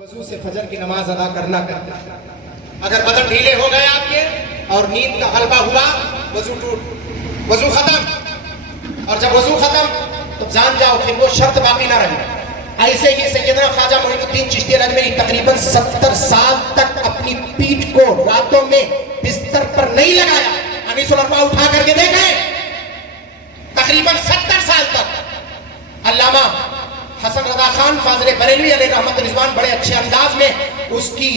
وضو سے فجر کی نماز ادا کرنا کرتے ہیں. اگر بدن ڈھیلے ہو گئے آپ کے اور نیند کا غلبہ ہوا، وضو ٹوٹ، وضو ختم. اور جب وضو ختم تو جان جاؤ پھر وہ شرط باقی نہ رہی. ایسے ہی سیدنا خواجہ معین الدین چشتی الاجمری تقریباً 70 سال تک اپنی پیٹھ کو راتوں میں بستر پر نہیں لگایا. انیس الاربعہ اٹھا کر کے دیکھیں، تقریباً 70 سال تک. علامہ حسن رضا خان فاضل بریلوی علیہ رحمت رضوان بڑے اچھے انداز میں اس کی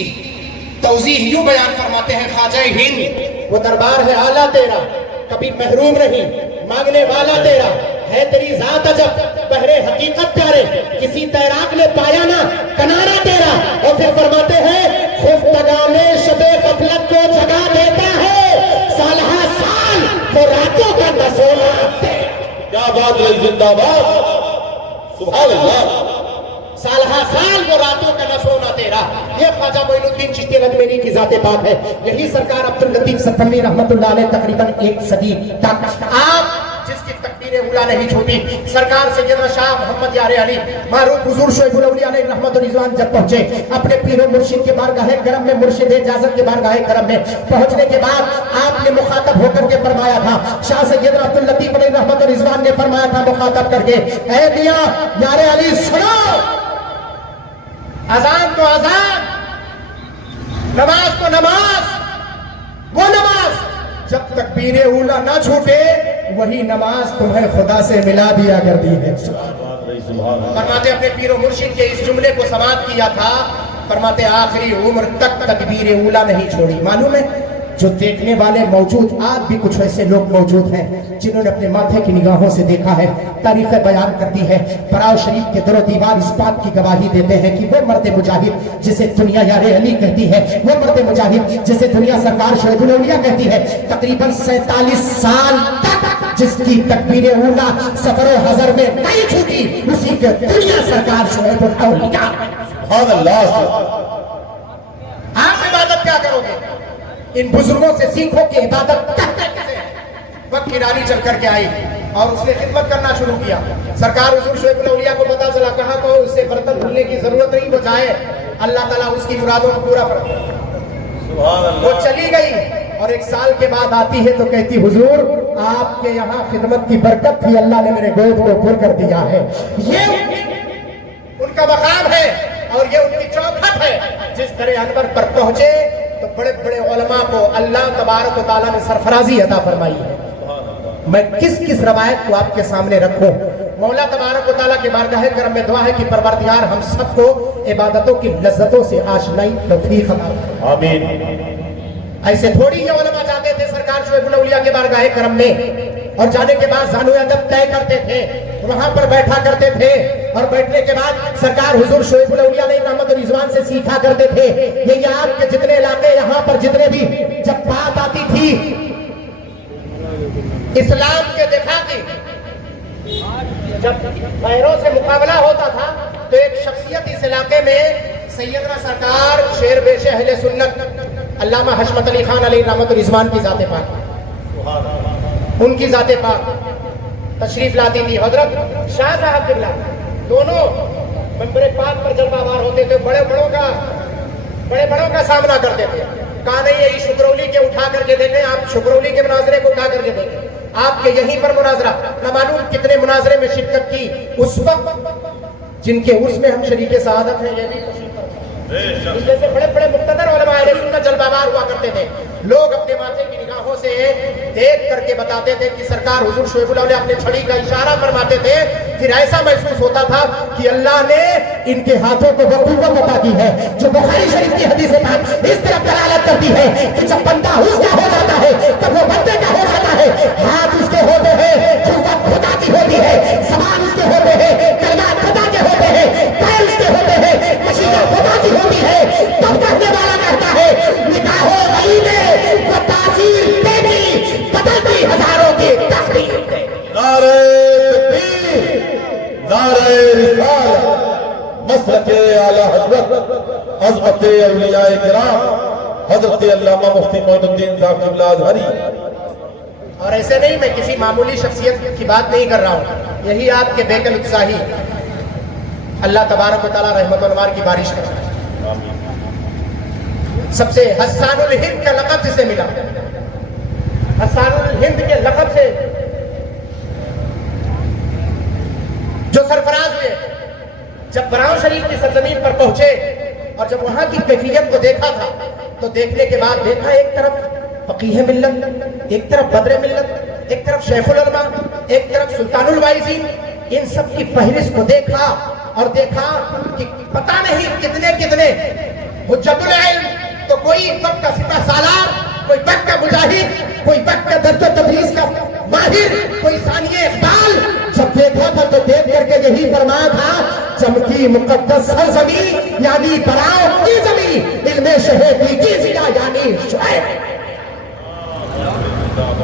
توضیح یوں بیان فرماتے ہیں: خواجہ ہند وہ دربار ہے اعلیٰ تیرا، کبھی محروم نہیں، مانگنے والا تیرا ہے، تیری ذات عجب بحر حقیقت پیارے، کسی تیراک نے پایا نہ کنارہ تیرا. اور پھر فرماتے ہیں: خفتگان شب غفلت کو جگا دیتا ہے، سالہ سال وہ راتوں کا نسونا تیرا. کیا بات ہے، زندہ باد، سبحان اللہ. سالہ سال وہ راتوں کا نسونا تیرا. یہ خواجہ معین الدین چشتی الاجمری کی ذات پاک ہے. یہی سرکار عبداللطیف ستھنوی رحمت اللہ علیہ تقریباً 1 صدی تک آپ جس کی تکبیر اولیٰ نہیں چھوٹی، سرکار سیدنا شاہ محمد یار علی معروف حضور شعیب الاولیاء علیہ رحمت رضوان جب پہنچے اپنے پیر و مرشد کے بارگاہ کرم میں، مرشد اجازت کے بارگاہ کرم میں پہنچنے کے بعد آپ نے مخاطب ہو کر کے فرمایا تھا، شاہ سیدنا عبداللطیف علیہ رحمت رضوان نے فرمایا تھا مخاطب کر کے: اے میاں یار علی سنو، اذان تو اذان، نماز تو نماز، وہ نماز جب تکبیر اولیٰ نہ چھوٹے وہی نماز تمہیں خدا سے ملا دیا کرتی ہے. فرماتے اپنے پیر و مرشد کے اس جملے کو سماعت کیا تھا، فرماتے آخری عمر تک تکبیر اولیٰ نہیں چھوڑی. معلوم ہے جو دیکھنے والے موجود، آج بھی کچھ ایسے لوگ موجود ہیں جنہوں نے اپنے ماتھے کی نگاہوں سے دیکھا ہے. تاریخ بیان کرتی ہے، براؤ شریف کے در و دیوار اس بات کی گواہی دیتے ہیں کہ وہ مرد مجاہد جسے دنیا یار علی کہتی ہے، وہ مرد مجاہد جسے دنیا سرکار شعیب الاولیاء کہتی ہے، تقریباً 47 سال تک جس کی تکبیر اولیٰ سفر و حضر میں نہیں چھوٹی، اسی کے دنیا سرکار شعیب الاولیاء. سبحان اللہ. آپ عبادت کیا کرو گے؟ ان بزرگوں سے سیکھو کہ عبادت کرتے کیسے ہیں. وقت کی رانی چل کر کے آئی اور اس نے خدمت کرنا شروع کیا. سرکار حضور شعیب الاولیاء کو پتا چلا، کہا تو اس سے برتن دھلنے کی ضرورت نہیں، بجائے اللہ تعالیٰ اس کی مرادوں کو پورا فرمائے. وہ چلی گئی اور 1 سال کے بعد آتی ہے تو کہتی: حضور آپ کے یہاں خدمت کی برکت تھی، اللہ نے میرے گود کو پر کر دیا ہے. یہ ان کا مقام ہے اور یہ ان کی چوکھٹ ہے. جس درِ انور پر پہنچے تو بڑے بڑے علماء کو اللہ تبارک و تعالیٰ نے سرفرازی عطا فرمائی ہے. میں کس کس روایت کو آپ کے سامنے رکھوں؟ مولا تبارک و تعالیٰ کے بارگاہ کرم میں دعا ہے کہ پروردگار ہم سب کو عبادتوں کی لذتوں سے آشنائی توفیق عطا فرمائے. آمین. ایسے تھوڑی یہ علماء جاتے تھے سرکار شعیب الاولیاء کے بارگاہ کرم میں، اور جانے کے بعد زانو ادب طے کرتے تھے، وہاں پر بیٹھا کرتے تھے، اور بیٹھنے کے بعد سرکار حضور شعیب الاولیاء علیہ رحمت رضوان سے سیکھا کرتے تھے. یہ آپ کے جتنے علاقے یہاں پر جتنے بھی جب بات آتی تھی اسلام کے دفاع کی، جب غیروں سے مقابلہ ہوتا تھا تو ایک شخصیت اس علاقے میں سیدنا سرکار شیر بیش اہل سنت علامہ حشمت علی خان علیہ رحمت رضوان کی ذات پاک، ان کی ذات پاک تشریف لاتی تھی. حضرت شاہ صاحب قبلہ دونوں منبر پاک پر جلوہ وار ہوتے تھے، بڑے بڑوں کا سامنا کرتے تھے. کہا نہیں یہی شکرولی کے اٹھا کر کے دیکھیں، آپ شکرولی کے مناظرے کو اٹھا کر کے دیکھیں، آپ کے یہیں پر مناظرہ، نہ معلوم کتنے مناظرے میں شرکت کی. اس وقت جن کے عرس میں ہم شریک سعادت ہیں یہ بھی اس جیسے بڑے بڑے مقتدر علماء اہل سنت جلوہ وار ہوا کرتے تھے. لوگ اپنے ماتھے کی نگاہوں سے دیکھ کر کے بتاتے تھے کہ سرکار حضور شعیب الاولیاء اپنے چھڑی کا اشارہ فرماتے تھے، پھر ایسا محسوس ہوتا تھا کہ اللہ نے ان کے ہاتھوں کو وہ قوت عطا کی ہے جو بخاری شریف کی حدیث پاک اس طرف دلالت کرتی ہے کہ جب بندہ اس کا ہو جاتا ہے تب وہ بندے کا ہو جاتا ہے. ہاتھ اس کے ہوتے ہیں، قوت خدا کی ہوتی ہے، زبان اس کے ہوتے ہیں، کلمات خدا کے ہوتے ہیں، پیر اس کے ہوتے ہیں، مشیت خدا کی ہوتی ہے. تب کہنے والا کہتا ہے نگاہوں ولی نے وہ تاثیر دے دی، بدلتی ہزاروں کی تقدیر دے. نعرہ تکبیر، نعرہ رسالت، مسلک اعلیٰ حضرت عظمت اولیاء کرام حضرت علامہ مفتی معین الدین صاحب قبلہ ازہری. اور ایسے نہیں میں کسی معمولی شخصیت کی بات نہیں کر رہا ہوں، یہی آپ کے بیکل اتساہی اللہ تبارک و تعالیٰ رحمت و انوار کی بارش کرتا ہے. سب سے حسان الہند کا لقب جسے ملا، حسان الہند کے لقب سے جو سرفراز ہوئے، جب براؤن شریف کی سرزمین پر پہنچے اور جب وہاں کی کیفیت کو دیکھا تھا تو دیکھنے کے بعد دیکھا ایک طرف فقیہ ملت، ایک طرف بدر ملت، ایک طرف شیخ العلماء، ایک طرف سلطان الواعظین، ان سب کی فہرست کو دیکھا اور دیکھا کہ پتہ نہیں کتنے کتنے حجت العلم، تو کوئی وقت کا سپہ سالار، کوئی وقت کا مجاہد، کوئی وقت کا درس و تدریس کا ماہر، کوئی ثانیہ اقبال، جب دیکھا تھا تو دیکھ کر کے یہی فرمایا تھا چمکی مقدس سرزمین یعنی براؤں کی زمین، علم شہیدی کی ضیا یعنی شعیب،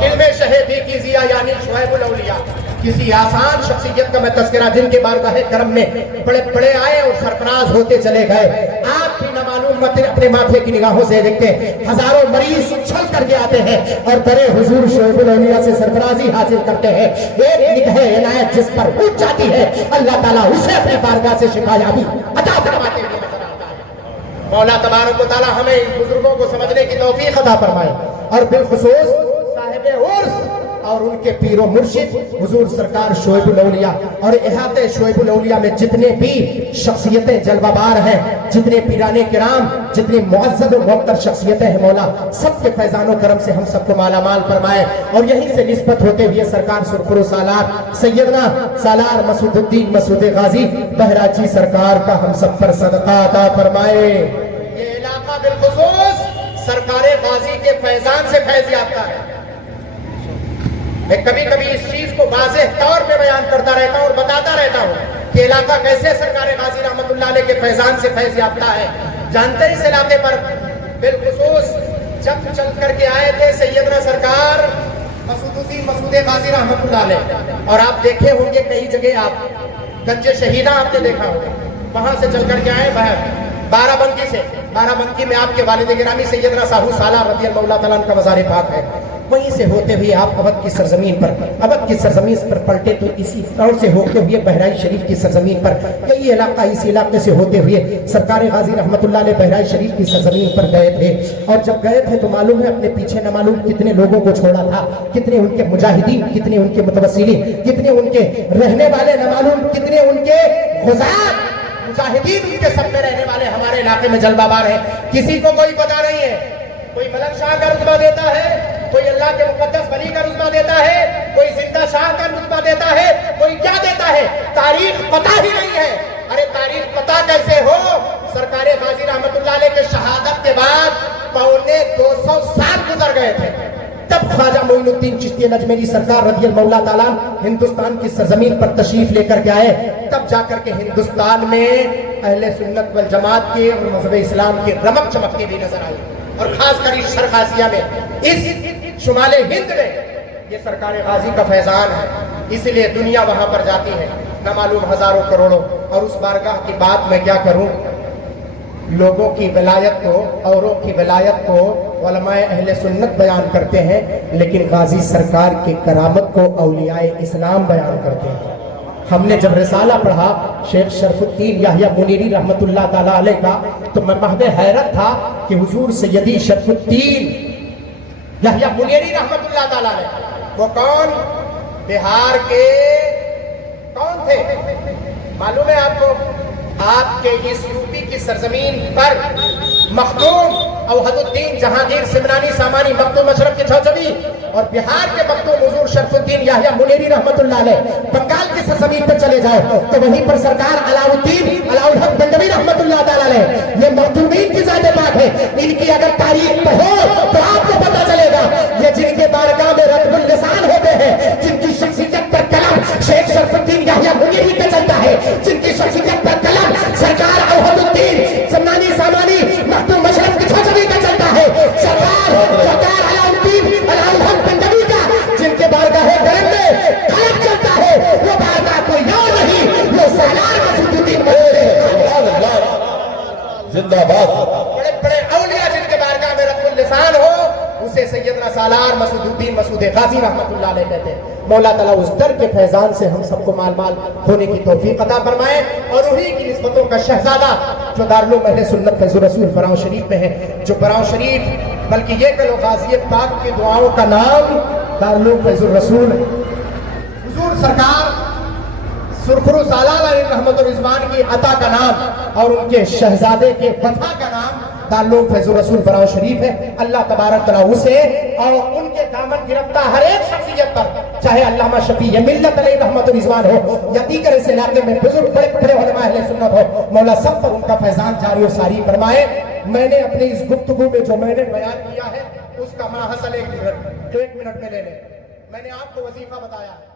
علم شہیدی کی ضیا یعنی شعیب الاولیاء۔ کسی آسان شخصیت کا میں تذکرہ جن کے بارگاہ کرم میں بڑے بڑے آئے اور سرفراز ہوتے چلے گئے، آپ بھی نامعلوم مت اپنے ماتھے کی نگاہوں سے دیکھتے ہیں، ہزاروں مریض چھل کر کے آتے ہیں اور برے حضور شعیب الاولیاء سے سرفرازی حاصل کرتے ہیں، ایک نگاہ عنایت جس پر اٹھ جاتی ہے اللہ تعالیٰ اسے اپنی بارگاہ سے شفا یابی عطا فرماتے ہوئے نظر آتا ہے۔ مولا تبارک و تعالیٰ ہمیں ان بزرگوں کو سمجھنے کی توفیق عطا فرمائے، اور بالخصوص صاحب عرس اور ان کے پیر و مرشد حضور سرکار شعیب الاولیاء اور احاطہ شعیب الاولیاء میں جتنے بھی شخصیتیں جلوہ بار ہیں، جتنے پیرانے کرام، جتنے معزز و معطر شخصیتیں ہیں، مولا سب کے فیضان و کرم سے ہم سب کو مالا مال فرمائے، اور یہیں سے نسبت ہوتے ہوئے سرکار سرخر و سالار سیدنا سالار مسعود الدین مسعود غازی بہراچی سرکار کا ہم سب پر صدقہ عطا فرمائے۔ یہ علاقہ بالخصوص سرکار غازی کے فیضان سے فیض یافتہ ہے۔ میں کبھی کبھی اس چیز کو واضح طور پہ بیان کرتا رہتا ہوں اور بتاتا رہتا ہوں کہ علاقہ کیسے سرکار غازی رحمت اللہ علیہ کے فیضان سے فیض یافتہ ہے۔ جانتے ہیں اس علاقے پر بالخصوص جب چل کر کے آئے تھے سیدنا سرکار مسعود الدین مسعود غازی رحمت اللہ علیہ، اور آپ دیکھے ہوں گے کئی جگہ، آپ گنج شہیدہ آپ نے دیکھا ہوگا، وہاں سے چل کر کے آئے بارہ بنکی سے، بارہ بنکی میں آپ کے والد گرامی سیدنا ساہو سالار رضی اللہ تعالیٰ عنہ کا مزار پاک ہے، وہیں سے ہوتے ہوئے آپ اودھ کی سرزمین پر، اودھ کی سرزمین پر پلٹے تو اسی طور سے ہوتے ہوئے بہرائچ شریف کی سرزمین پر، کئی علاقہ اس علاقے سے ہوتے ہوئے سرکار غازی رحمت اللہ علیہ بہرائچ شریف کی سرزمین پر گئے تھے، اور جب گئے تھے تو معلوم ہے اپنے پیچھے نہ معلوم کتنے لوگوں کو چھوڑا تھا، کتنے ان کے مجاہدین، کتنے ان کے متوسلین، کتنے ان کے رہنے والے نہ معلوم، کتنے ان کے غزات مجاہدین ان کے سب میں رہنے والے ہمارے علاقے میں جلوہ بار ہیں، کسی کو کوئی پتہ نہیں ہے۔ کوئی ملک شاہ کا رتبہ دیتا ہے، کوئی اللہ کے مقدس ولی کا رتبہ دیتا ہے، کوئی زندہ شاہ کا رتبہ دیتا ہے، کوئی کیا دیتا ہے، تاریخ پتہ ہی نہیں ہے۔ ارے تاریخ پتہ کیسے ہو؟ سرکار غازی رحمت اللہ علیہ کے شہادت کے بعد 250 سال گزر گئے تھے، تب خواجہ معین الدین چشتی الاجمیری سرکار رضی اللہ تعالیٰ ہندوستان کی سرزمین پر تشریف لے کر کے آئے، تب جا کر کے ہندوستان میں اہل سنت والجماعت کے اور مذہب اسلام کی رمق چمکتی بھی نظر آئی، اور خاص کر اس شرق آسیہ میں، اس شمال ہند میں یہ سرکار غازی کا فیضان ہے، اس لیے دنیا وہاں پر جاتی ہے، نہ معلوم ہزاروں کروڑوں، اور اس بارگاہ کی بات میں کیا کروں، لوگوں کی ولایت کو، اوروں کی ولایت کو علماء اہل سنت بیان کرتے ہیں، لیکن غازی سرکار کی کرامت کو اولیاء اسلام بیان کرتے ہیں۔ ہم نے جب رسالہ پڑھا شیخ شرف الدین یحییٰ منیری رحمت اللہ تعالیٰ علیہ کا، تو میں محو حیرت تھا کہ حضور سیدی شرف الدین یحییٰ منیری رحمت اللہ تعالیٰ علیہ وہ کون؟ بہار کے کون تھے معلوم ہے آپ کو؟ آپ کے اس یوپی کی سرزمین پر مخدوم اوحد الدین جہانگیر سمنانی سامانی مخدوم اشرف کے چھوچبی، اور بہار کے مخدوم حضور شرف الدین یحییٰ منیری رحمت اللہ علیہ، بنگال کی سرزمین پر چلے جائے تو وہیں پر سرکار علاؤ الدین علاؤ الحق گنڈوی رحمت اللہ تعالیٰ علیہ، یہ مخدومین کی ذات پاک ہے، ان کی اگر تاریخ پڑھو تو آپ کو پتہ چلے گا، یہ جن کے بارگاہ میں رتب اللسان ہوتے ہیں، جن کی شخصیت پر قلم شیخ شرف الدین یحییٰ منیری کا چلتا ہے، جن کی شخصیت پر قلم سرکار اوحد الدین سمنانی سامانی مخدوم اشرف کے چھوچبی کا چلتا ہے، سرکار علاؤ الدین علاؤ الحق گنڈوی کا جن کے بارگاہ کرم میں قلم چلتا ہے، وہ بارگاہ کوئی اور نہیں، وہ سالار مسعود الدین زندہ باد۔ بڑے بڑے اولیاء جن کے بارگاہ میں رتب اللسان ہو، اس اسے سیدنا سالار مسعود الدین مسعود غازی رحمۃ اللہ علیہ کہتے ہیں۔ مولا تعالیٰ اس در کے فیضان سے ہم سب کو مال مال ہونے کی توفیق عطا فرمائے، اور انہی کی نسبتوں کا شہزادہ جو دارالعلوم اہل سنت فیض الرسول براؤں شریف میں ہے، جو براؤں شریف بلکہ یہ کہو غازی پاک کی دعاؤں کا نام دارالعلوم فیض الرسول ہے۔ حضور سرکار سرخرو سالار علیہ رحمت الرضوان کی عطا کا نام اور ان کے شہزادے کے وفا کا نام دارالعلوم فیض الرسول براؤں شریف ہے۔ اللہ تبارک تعالیٰ اسے اور ان کے دامن گرفتہ ہر ایک شخصیت پر، چاہے علامہ شفیع ملت علیہ رحمت الرضوان ہو یا دیگر اس علاقے میں بزرگ بڑے بڑے علماء اہل سنت ہو، مولا سب پر ان کا فیضان جاری و ساری فرمائے۔ میں نے اپنی اس گفتگو میں جو میں نے بیان کیا ہے اس کا ماحصل ایک منٹ میں لے لیں۔ میں نے آپ کو وظیفہ بتایا ہے،